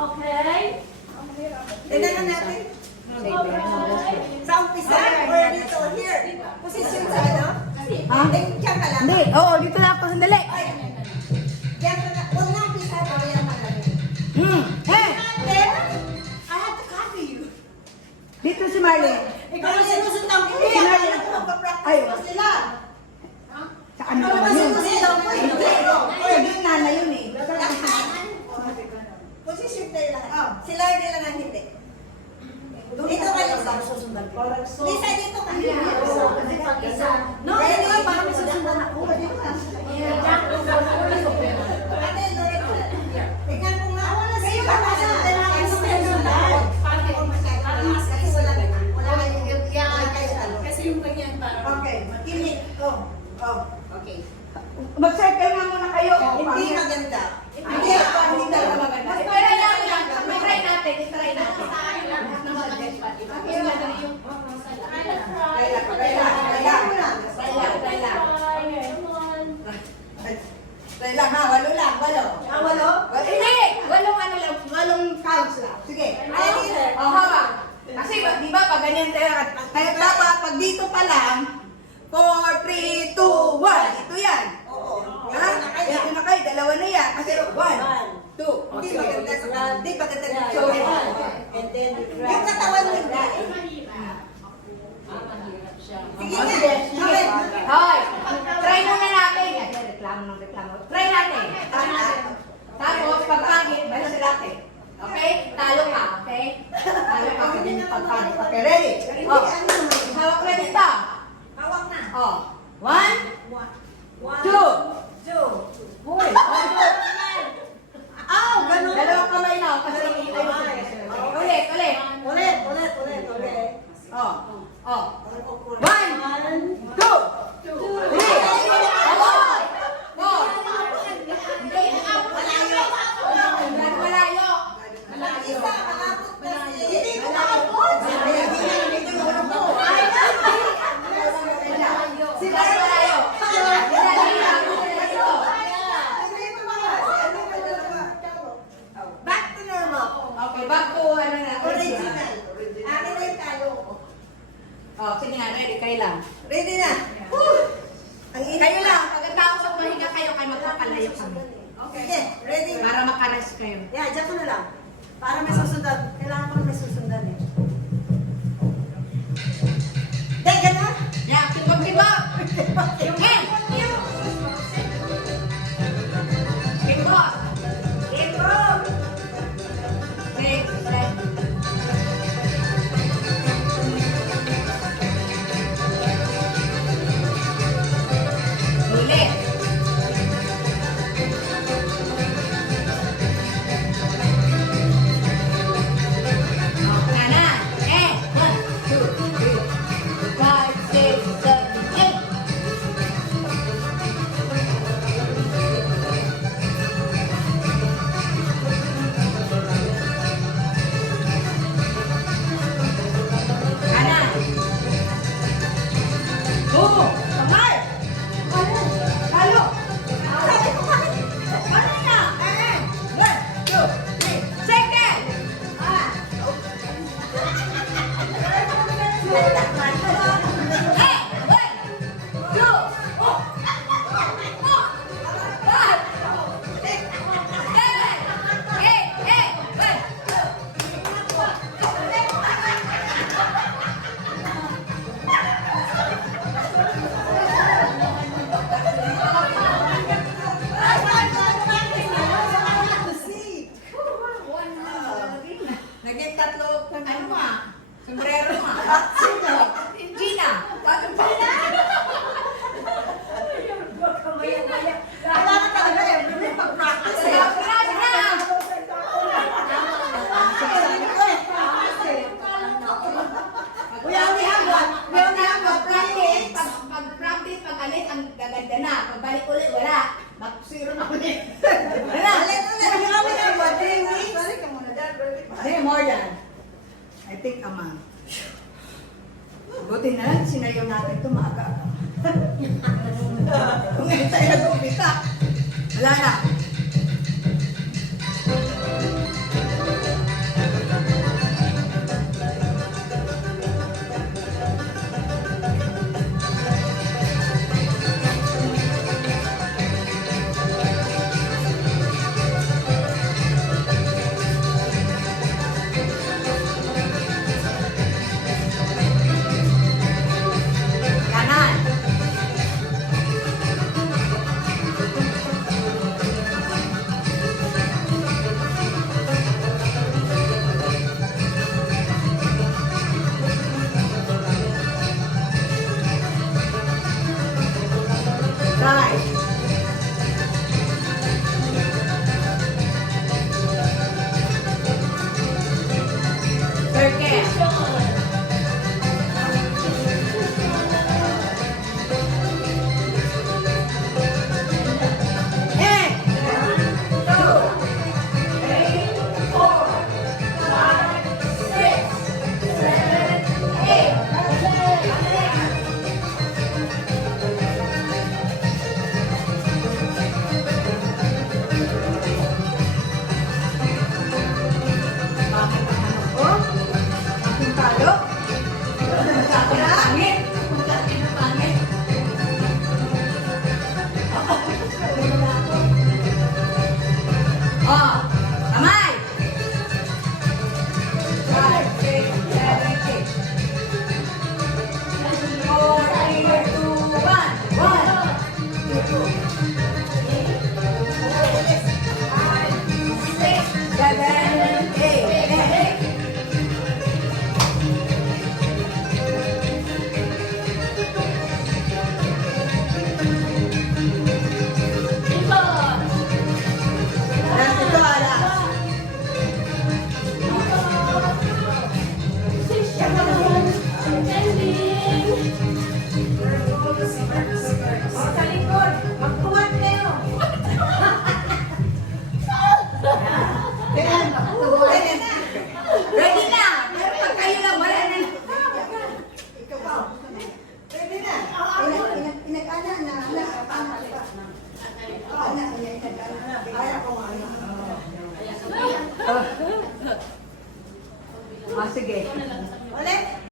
Okay. Tignan natin. Sa umpisa, or dito, here. Position sa ano? Ha? Diyan ka lang. Hindi. Oo, dito lang ako. Sandali. Diyan ka lang. Huwag na umpisa, pero yan ka lang. Eh! I have to copy you. Dito si Marley. Ikaw ang sinusundan ko. Si Marley. Ay. Magpa-practice pa sila. Sa ano Ikaw naman ang yun? sinusundan ko. Yung nana yun eh. Position tayo lahat. Sila hindi lang ang hindi. Dito ka Lisa. Lisa, dito ka. No, Ready? ito para may susundan ako. Ate, Loretta. Tignan ko nga. Kayo ba nasa kailangan sa susundan? Kasi wala Kasi yung ganyan para. Okay, makinig. Oh. Okay. Mag-circle nga muna kayo. Hindi maganda. Hindi talaga maganda. Try natin. Try natin. Try natin. Lahat ng budget. Try lang ha, walo lang, walo. Walo? Hindi! Walong counts lang. Sige. Ready? O, hawak. Kasi di ba pag ganyan tayo, kaya dapat pag dito pa lang, 4, 3, 2, 1. Ito yan. Oo. Ha? Ito na kayo, dalawa na yan. Kasi 1, 2. Hindi maganda sa hindi maganda dito. And then you grab. Yung katawan mo hindi. Mahirap siya. Sige O, nga. sige. Okay. Hoy! Try muna natin. Reklamo ng reklamo. Try natin. Tapos, pag pangit, balik sa natin. Okay? Talo ka, okay? Talo ka pag pag pangit. Okay, ready? O, hawak na dito. Hawak na. O, 1, 2. Hoy! Aw, ganun. Dalawang kamay na, kasi ayun. Ulit. Ulit. O, 1, 2, 3. Malayo. Isa, malapot kasi. Hindi ko maabot. Sila malayo. Back to normal. Okay, back to ano na. Original. Akin na yung talo ko. Oh, sige nga, ready kayo lang. Ready na. Woo! Ang init Kayo na. lang, pagkatapos at mahinga kayo, kayo magpapalayo kami. Sige, ready. Para makarest kayo. Yeah, dyan ko na lang. Para may susundan. Kailangan ko na may susundan eh. Dahil gano'n? Yeah, tibok-tibok! Yung head! Tibok! Improve! Wait, wait. Ulit. Okay na. 1, 2, 3, 5, 6, 7, 8. Kanan. Oo. Kamay. Talo. Sabi ko bakit? Ano na? 1, 2, 3. Second. Naging tatlo, ano ma? Sombrero ma? Sino? Gina. Bakit Gina? Kailangan talaga eh. May pag-practice eh. We only have one. We only have one practice. Pag-practice, pag-alis, ang gaganda na. Pag-balik ulit, wala. Mag-zero na ulit. Wala. Ulit. You only have what, 3 weeks? Hindi, more than. I think a month. Buti na lang, sinayaw natin ito maaga. Kung ngayon tayo nag-umpisa, wala na. Nandito, ala. Sa likod, magtuwad kayo. Ayan. Ayan. Ready na! Pero pag kayo lang, wala na. Pwede na. Inag-ana na. Ana, inag-ana. Kaya ko ano. Ah, sige.